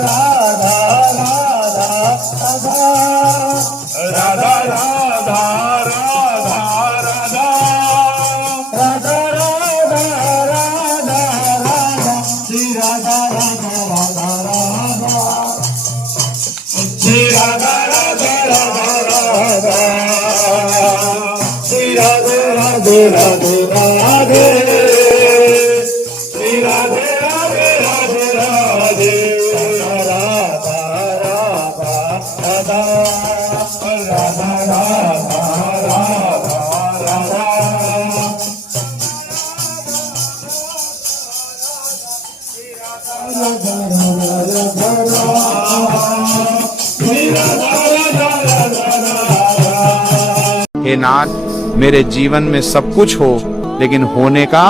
राधा राधा राधा राधा राधा राधा राधा राधा श्री राधा राधा राधा राधा श्री राधा राधा राधा राधा श्री राधे राधे राधे राधे श्री राधे राधे राधे राधे राधा राधा राधा राधा राधा राधा हे नाथ, मेरे जीवन में सब कुछ हो लेकिन होने का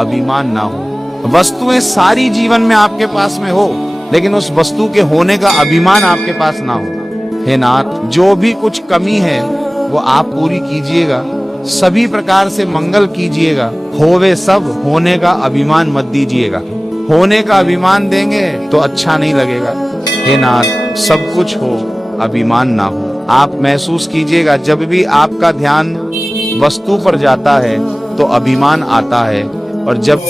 अभिमान ना हो। वस्तुएं सारी जीवन में आपके पास में हो लेकिन उस वस्तु के होने का अभिमान आपके पास ना हो। हे नाथ, जो भी कुछ कमी है वो आप पूरी कीजिएगा, सभी प्रकार से मंगल कीजिएगा। होवे सब, होने का अभिमान मत दीजिएगा। होने का अभिमान देंगे तो अच्छा नहीं लगेगा। हे नाथ, सब कुछ हो, अभिमान ना हो। आप महसूस कीजिएगा जब भी आपका ध्यान वस्तु पर जाता है तो अभिमान आता है, और जब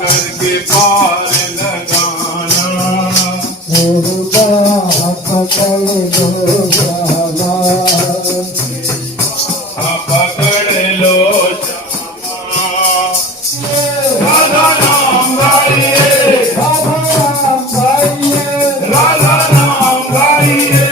करके पार लगाना पकड़ लो राधा नाम गाइए, राधा नाम गाइए, राधा नाम गाइए,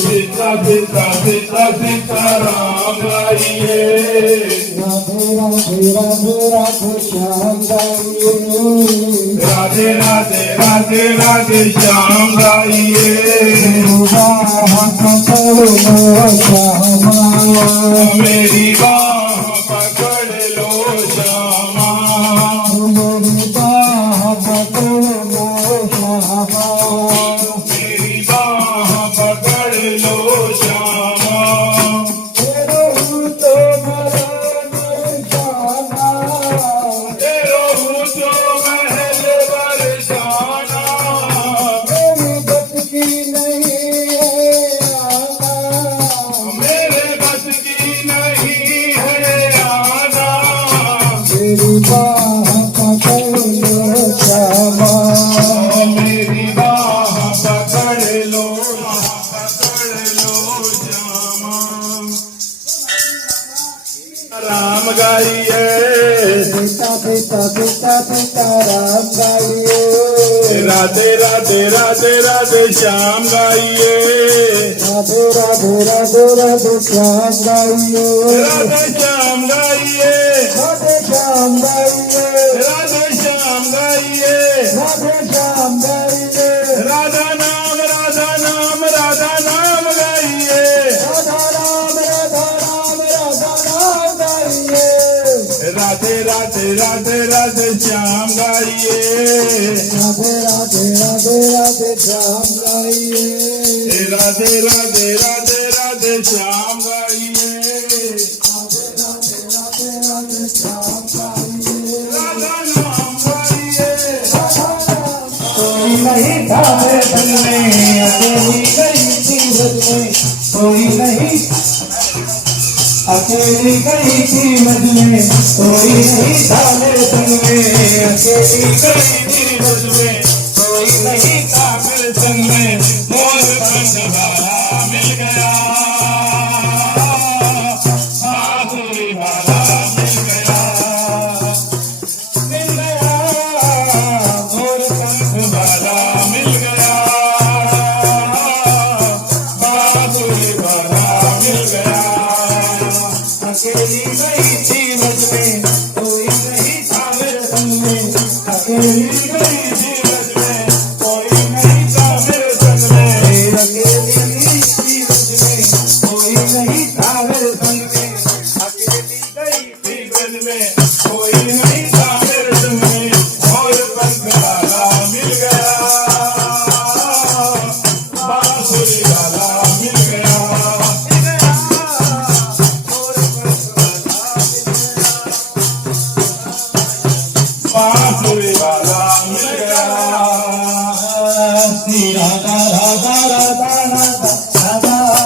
सीता सीता सीता सीता राम गाइए, राधे राधे राधे राधे श्याम गाइए, मेरी बाह पकड़ लो श्यामा, मेरी बाह पकड़ लो श्यामा, मेरी बाह पकड़ लो श्यामा, तेरो तो महल बरसाना, मेरी बस की नहीं है आना, मेरे बस की नहीं है आना, मेरी बाह पकड़ लो श्यामा, मेरी बाह पकड़ लो श्यामा। राम गाइए सीता सीता सीता सीता राम गाइए राधे राधे राधे राधे श्याम गाइए राधे राधे राधे राधे श्याम गाइए राधे श्याम गाइए राधे श्याम गाइए राधे श्याम गाइए राधे श्याम गाइए राधा नाम गाइए राधा राम गाइए राधे राधे राधे राधे श्याम गाइए राधे राधे राधे राधे श्याम गाइए राधे राधे राधे राधे श्याम गाइए राधे राधे श्याम गाइए राधा नाम गाइए कोई नहीं था मेरे दिल में अकेली गई थी बद में कोई नहीं अकेली गई थी मद में कोई नहीं था मेरे दिल में अकेली गई थी मद में कोई नहीं था मेरे संग में मोर बंधवा मिल गया बांसुरी वाला मिल गया मोर पंख वाला मिल गया बांसुरी वाला मिल गया अकेली गई थी मद में कोई नहीं था मेरे संग में अकेली गई थी मद में कोई नहीं था मेरे संग में अकेली गई थी मद में कोई नहीं था मेरे संग में अकेली गई थी जीवन में कोई नहीं था मेरे संग में और पंख वाला मिल गया बांसुरी वाला मिल गया बांसुरी वाला मिल गया राधा राधा राधा राधा राधा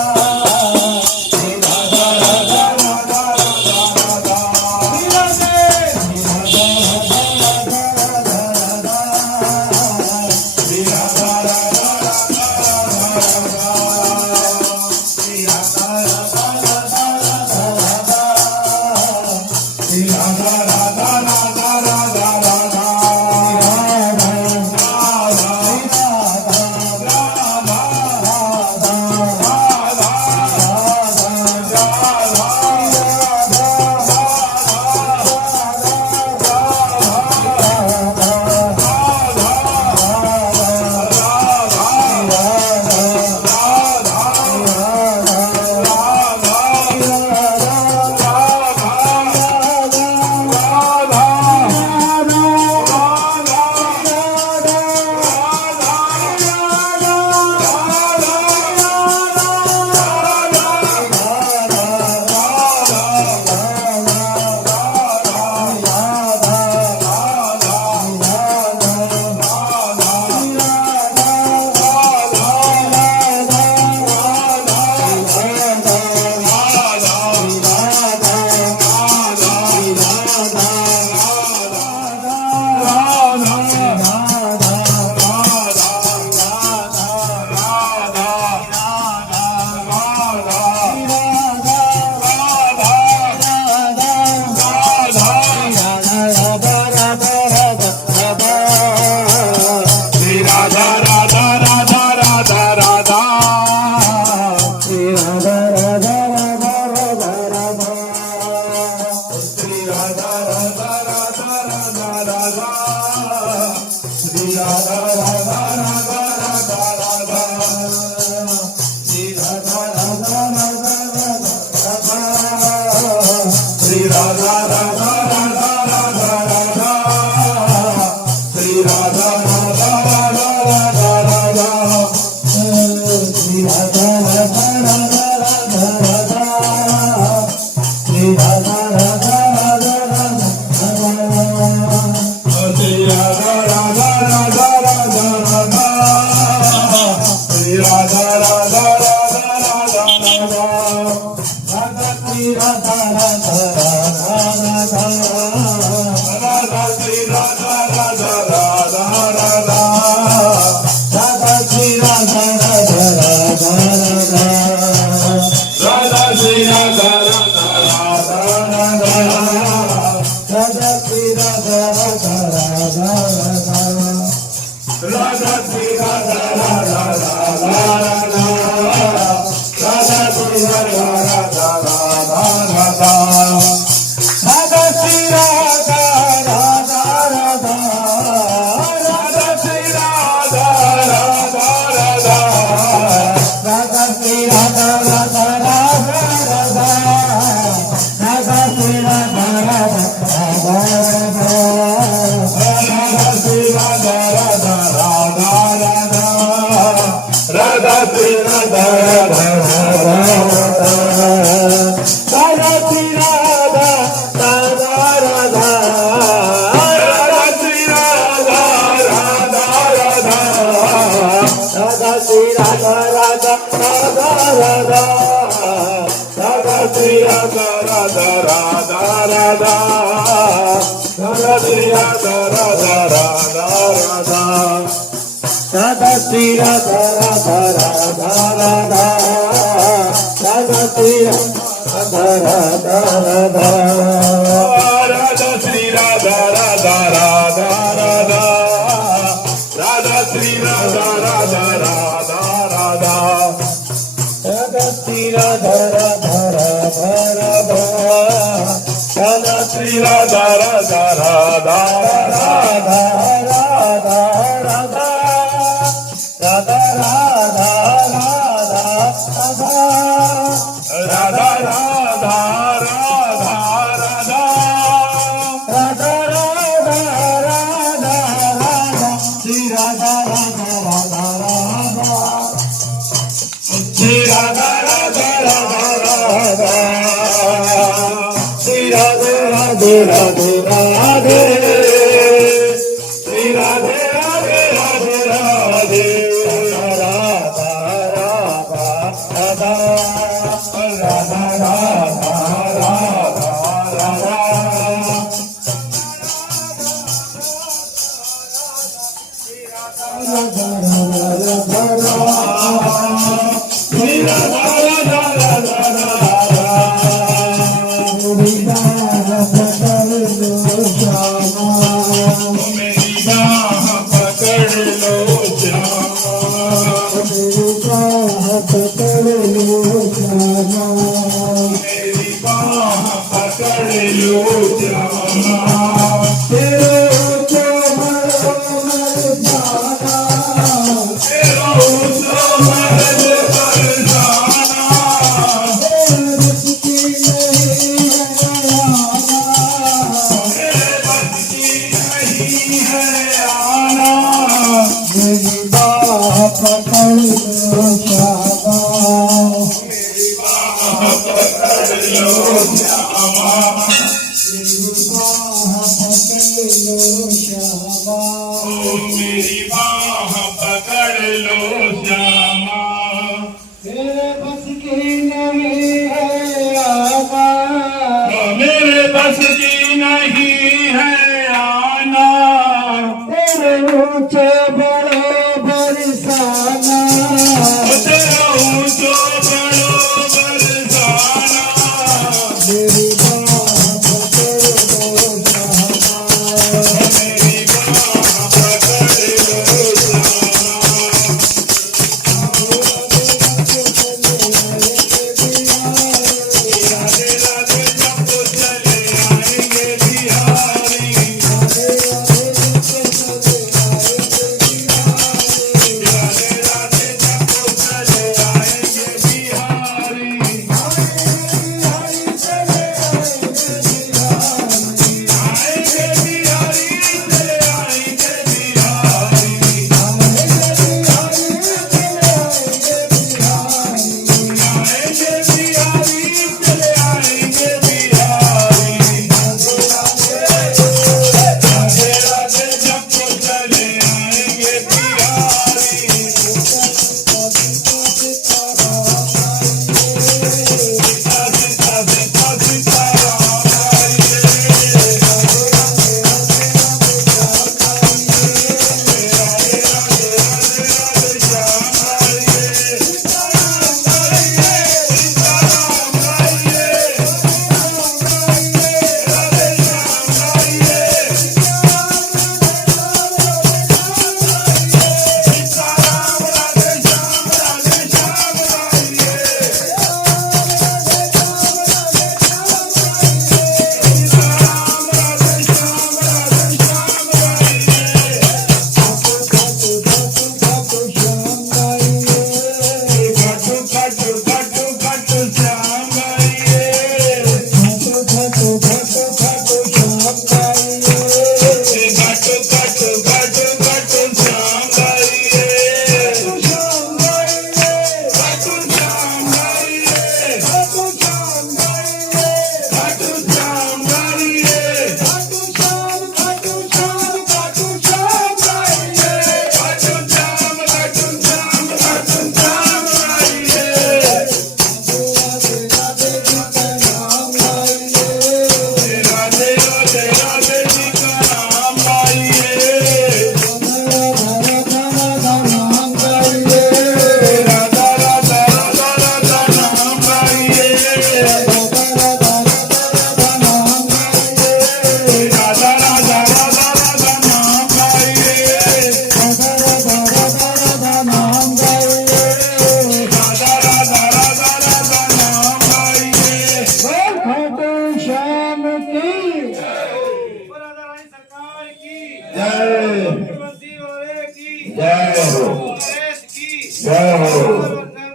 Radha राधा श्री राधा राधा राधा राधा श्री राधा राधा राधा राधा श्री राधा राधा राधा राधा राधा श्री राधा राधा राधा राधा राधा श्री राधा राधा राधा राधा राधा श्री राधा राधा राधा राधा राधा श्री राधा राधा राधा राधा श्री राधा राधा राधा राधा राधा श्री राधा राधा राधा राधा राधा श्री राधा राधा राधा राधा राधा श्री राधा राधा राधा राधा राधा राधा राधा राधा राधा राधा राधा राधा राधा राधा राधा राधा राधा राधा श्री राधा राधा राधा राधा श्री राधा राधा राधा राधा श्री राधे राधे राधे राधे श्री राधे राधे राधे राधे राधा राधा राधा राधा राधा राधा राधा श्री राधा राधा राधा मेरी बाह पकड़ लो श्यामा मेरी बाह पकड़ लो श्यामा तेरा उस मर्द पर जाना मेरे बस की नहीं है आना मेरी बाह पकड़ लो श्यामा मेरी बाह पकड़ लो श्यामा मेरे बस की नहीं है आना मेरे बस की नहीं है आना तेरे ऊंचे बड़े बरसाना तेरा ऊंचो बड़ो बरसाना मेरी बाह पकड़ लो मेरी बाह पकड़ लो श्यामा राधे राधे जब चले आएंगे बिहारी जय मुख्यमंत्री वाले की जय हो देश की जय हो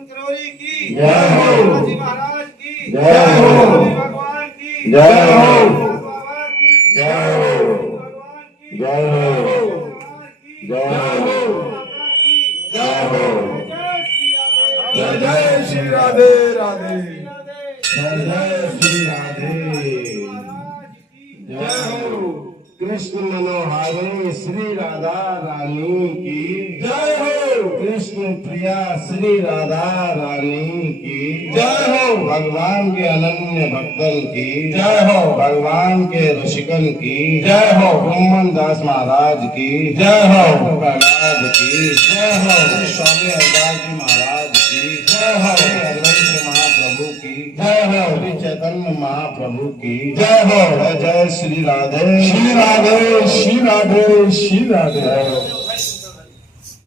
करोरी की जय हो जी महाराज की जय हो भगवान की जय हो बाबा की जय हो भगवान की जय हो भगवान की जय हो माता की जय हो जय श्री राधे जय जय श्री राधे राधे राधे जय जय श्री राधे महाराज की जय हो कृष्ण मनोहारे श्री राधा रानी की जय हो कृष्ण प्रिया श्री राधा रानी की जय हो भगवान के अनन्य भक्तन की जय हो भगवान के रसिकन की जय हो ब्रह्मन दास महाराज की जय हो प्रहलाद की जय हो स्वामी हरदास जी महाराज की जय हो हरिवंश महाप्रभु की जय हो श्री चैतन्य महाप्रभु की जय हो जय जय श्री राधे श्री राधे श्री राधे श्री राधे